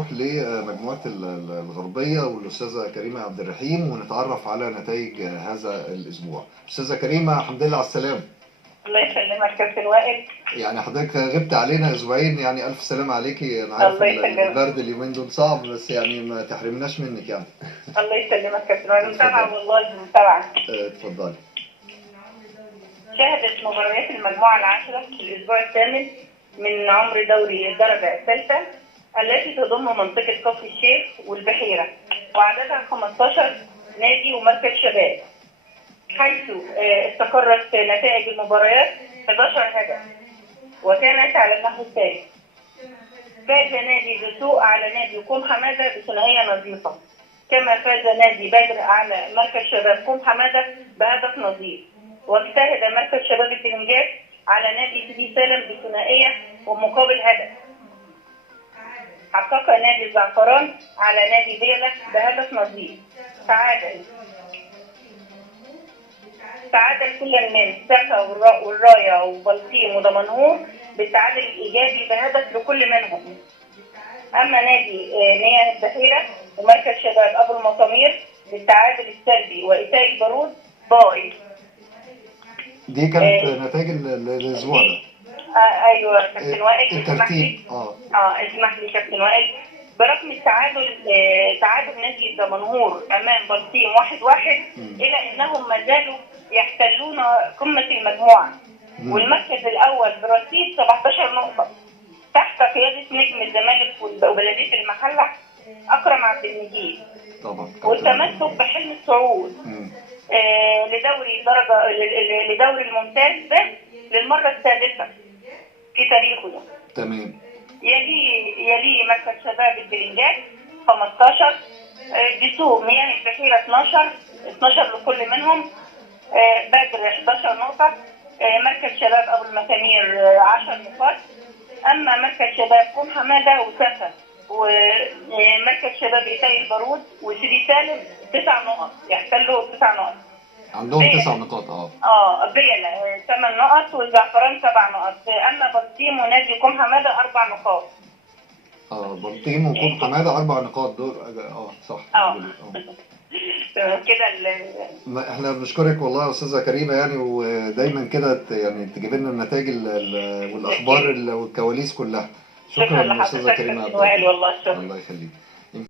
نروح لمجموعة الغربية والأستاذة كريمة عبد الرحيم ونتعرف على نتائج هذا الأسبوع. أستاذة كريمة، الحمد لله على السلامة. الله يسلمك كابتن وائل. يعني حضرتك غبت علينا أسبوعين، يعني ألف سلامة عليكي. أنا عارف البرد اليومين دول صعب، بس يعني ما تحرمناش منك يعني. الله يسلمك كابتن وائل، متابعة والله متابعة. اتفضلي. شهدت مباريات المجموعة العاشرة في الأسبوع الثامن من عمر دوري الدرجة الثالثة التي تضم منطقة كفر الشيخ والبحيرة، وعددها 15 نادي ومركز شباب، حيث استقرت نتائج المباريات 11 هدف، وكانت على النحو التالي: فاز نادي دسوق على نادي كوم حمادة بثنائية نظيفة، كما فاز نادي بدر على مركز شباب كوم حمادة بهدف نظيف، واجتهد مركز شباب التنجات على نادي سيدي سالم بثنائية ومقابل هدف. حقق نادي الزعفران على نادي بيلة بهدف نظيف. تعادل كل من سكا والراية وبلطيم ودمنهور بالتعادل الإيجابي بهدف لكل منهم. أما نادي مياه البحيرة ومركز شباب أبو المطامير بالتعادل السلبي وإيتاي البارود باي. دي كانت نتائج الأسبوع ده. أيوه كابتن وائل. الترتيب. اسمح لي كابتن وائل. برغم تعادل نادي دمنهور أمام بلطيم 1-1، إلا أنهم ما زالوا يحتلون قمة المجموعة، والمركز الأول برصيد 17 نقطة تحت قيادة نجم الزمالك وبلدية المحلة أكرم عبد المجيد. طبعا. والتمسك بحلم الصعود لدوري الممتاز ده للمرة السادسة في تاريخه. تمام. يلي مركز شباب البلنجات 15، دسوق مياه البحيرة 12 لكل منهم، بدر 11 نقطة، مركز شباب أبو المسامير 10 نقاط. أما مركز شباب كوم حمادة وسفا ومركز شباب إيتاي البارود وسيدي سالم 9 نقط، يحتلوا 9 نقط. عندهم 9 نقاط. بيلة 8 نقط والزعفران 7 نقط. أما بلطيم ونادي كوم حمادة 4 نقاط. بلطيم وكوم حمادة 4 نقاط دول. صح. كده احنا بنشكرك والله يا استاذه كريمه، يعني ودايما كده يعني تجيب لنا النتائج والاخبار والكواليس كلها. شكرا يا استاذه كريمه. والله شكرا. الله يخليك.